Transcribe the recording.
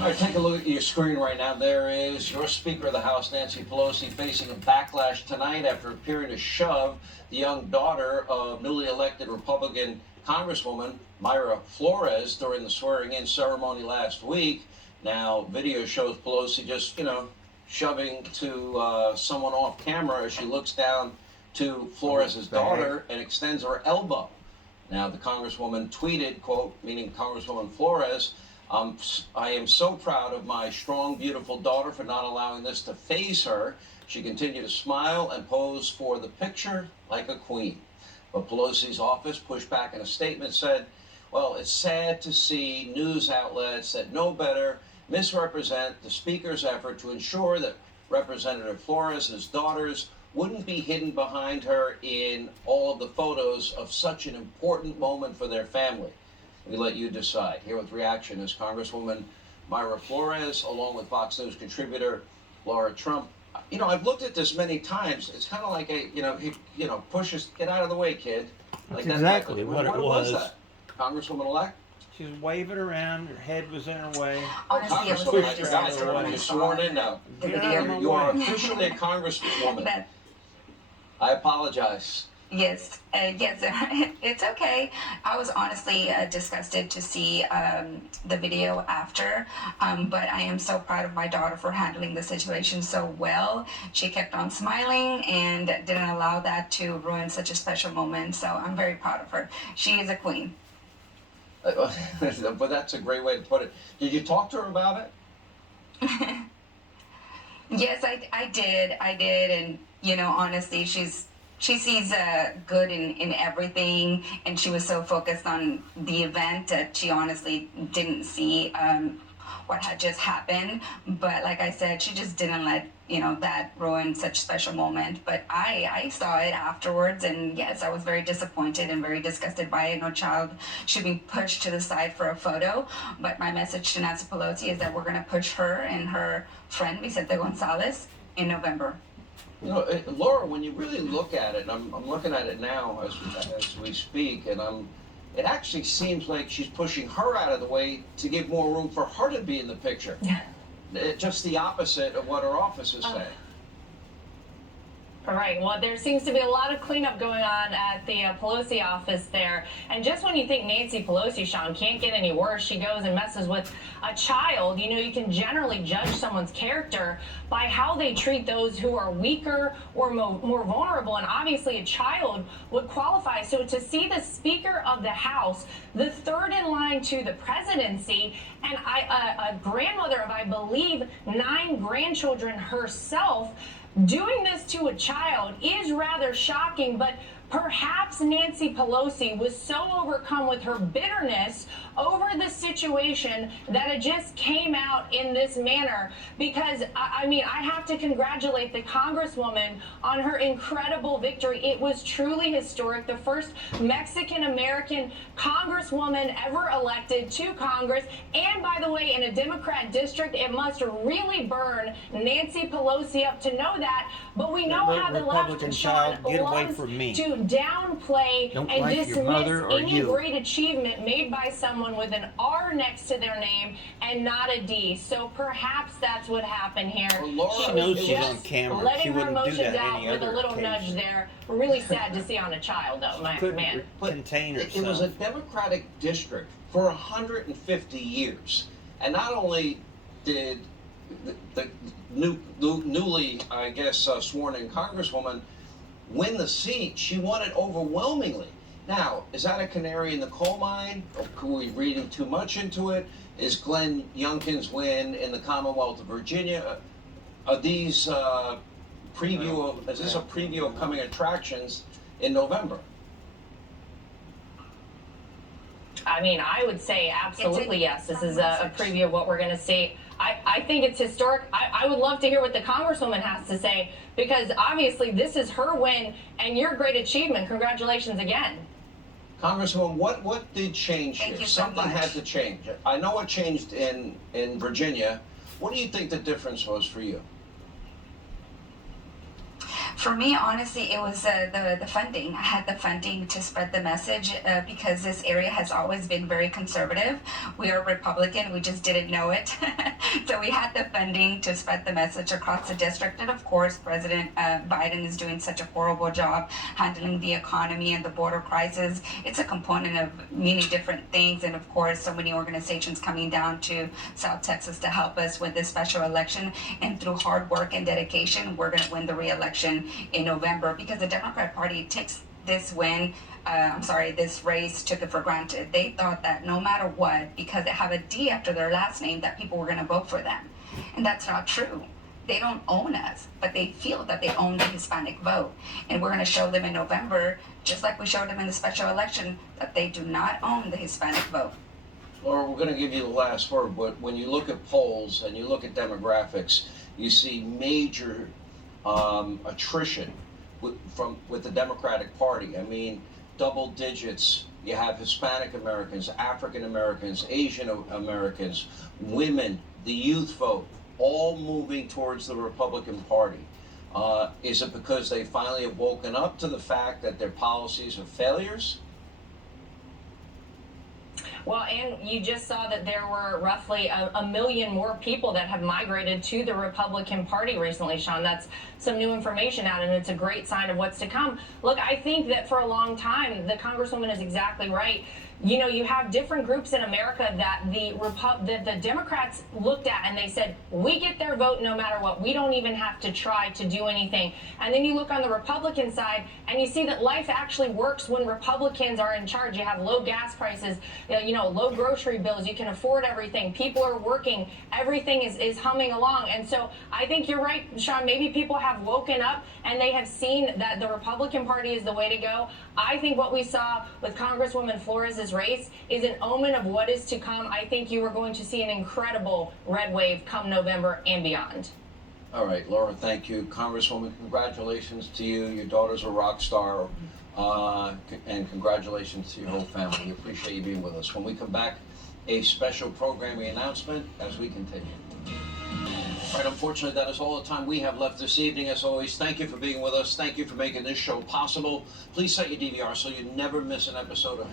All right, take a look at your screen right now. There is your Speaker of the House, Nancy Pelosi, facing a backlash tonight after appearing to shove the young daughter of newly elected Republican Congresswoman Mayra Flores during the swearing-in ceremony last week. Now, video shows Pelosi just, shoving to someone off camera as she looks down to Flores' daughter and extends her elbow. Now, the Congresswoman tweeted, quote, meaning Congresswoman Flores, I am so proud of my strong, beautiful daughter for not allowing this to faze her. She continued to smile and pose for the picture like a queen. But Pelosi's office pushed back in a statement, said, well, it's sad to see news outlets that know better misrepresent the Speaker's effort to ensure that Representative Flores' daughters wouldn't be hidden behind her in all of the photos of such an important moment for their family. We let you decide. Here with reaction is Congresswoman Mayra Flores, along with Fox News contributor Laura Trump. I've looked at this many times. It's kind of like pushes, get out of the way, kid. That's exactly what it was. That? Congresswoman-elect? She was waving around, her head was in her way. Honestly, Congresswoman, you're sworn in now. You are officially a Congresswoman. I apologize. Yes, it's okay. I was honestly disgusted to see the video after, but I am so proud of my daughter for handling the situation so well. She kept on smiling and didn't allow that to ruin such a special moment, so I'm very proud of her. She is a queen. But that's a great way to put it. Did you talk to her about it? Yes, I did, and honestly, she sees good in everything, and she was so focused on the event that she honestly didn't see what had just happened. But like I said, she just didn't let that ruin such a special moment. But I saw it afterwards, and yes, I was very disappointed and very disgusted by it. No child should be pushed to the side for a photo. But my message to Nancy Pelosi is that we're going to push her and her friend Vicente Gonzalez in November. Laura, when you really look at it, and I'm looking at it now as we speak, and it actually seems like she's pushing her out of the way to give more room for her to be in the picture. Yeah. Just the opposite of what her office is saying. All right. Well, there seems to be a lot of cleanup going on at the Pelosi office there. And just when you think Nancy Pelosi, Sean, can't get any worse, she goes and messes with a child. You can generally judge someone's character by how they treat those who are weaker or more vulnerable. And obviously a child would qualify. So to see the Speaker of the House, the third in line to the presidency, and a grandmother of, I believe, 9 grandchildren herself, doing this to a child is rather shocking, but perhaps Nancy Pelosi was so overcome with her bitterness over the situation that it just came out in this manner. Because, I have to congratulate the Congresswoman on her incredible victory. It was truly historic. The first Mexican-American Congresswoman ever elected to Congress. And, by the way, in a Democrat district, it must really burn Nancy Pelosi up to know that. But we know how the left, Sean, loves to downplay and dismiss any great achievement made by someone with an R next to their name and not a D. So perhaps that's what happened here. She knows she's on camera. Letting she her wouldn't do emotions that out any with other a little occasion. nudge there. Really sad to see on a child, though, man. Contain herself. It was a Democratic district for 150 years. And not only did the newly, sworn-in Congresswoman win the seat, she won it overwhelmingly. Now, is that a canary in the coal mine? Are we reading too much into it? Is Glenn Youngkin's win in the Commonwealth of Virginia? Are these is this a preview of coming attractions in November? I would say absolutely yes. This is a preview of what we're going to see. I think it's historic. I would love to hear what the Congresswoman has to say, because obviously this is her win and your great achievement. Congratulations again. Congresswoman, what did change here? Something had to change. I know what changed in Virginia. What do you think the difference was for you? For me, honestly, it was the funding. I had the funding to spread the message because this area has always been very conservative. We are Republican, we just didn't know it. So we had the funding to spread the message across the district. And of course, President Biden is doing such a horrible job handling the economy and the border crisis. It's a component of many different things. And of course, so many organizations coming down to South Texas to help us with this special election. And through hard work and dedication, we're going to win the re-election in November, because the Democrat Party takes this this race, took it for granted. They thought that no matter what, because they have a D after their last name, that people were going to vote for them. And that's not true. They don't own us, but they feel that they own the Hispanic vote. And we're going to show them in November, just like we showed them in the special election, that they do not own the Hispanic vote. Laura, we're going to give you the last word, but when you look at polls and you look at demographics, you see major attrition with the Democratic Party. I mean, double digits. You have Hispanic Americans, African Americans, Asian Americans, women, the youth vote, all moving towards the Republican Party. Is it because they finally have woken up to the fact that their policies are failures? Well, and you just saw that there were roughly a million more people that have migrated to the Republican Party recently, Sean. That's some new information out, and it's a great sign of what's to come. Look, I think that for a long time, the Congresswoman is exactly right. You know, you have different groups in America that the Democrats looked at and they said, we get their vote no matter what. We don't even have to try to do anything. And then you look on the Republican side and you see that life actually works when Republicans are in charge. You have low gas prices, low grocery bills. You can afford everything. People are working. Everything is humming along. And so I think you're right, Sean. Maybe people have woken up and they have seen that the Republican Party is the way to go. I think what we saw with Congresswoman Flores' race is an omen of what is to come. I think you are going to see an incredible red wave come November and beyond. All right, Laura, thank you. Congresswoman, congratulations to you. Your daughter's a rock star, and congratulations to your whole family. We appreciate you being with us. When we come back, a special programming announcement as we continue. All right, unfortunately, that is all the time we have left this evening. As always, thank you for being with us. Thank you for making this show possible. Please set your DVR so you never miss an episode of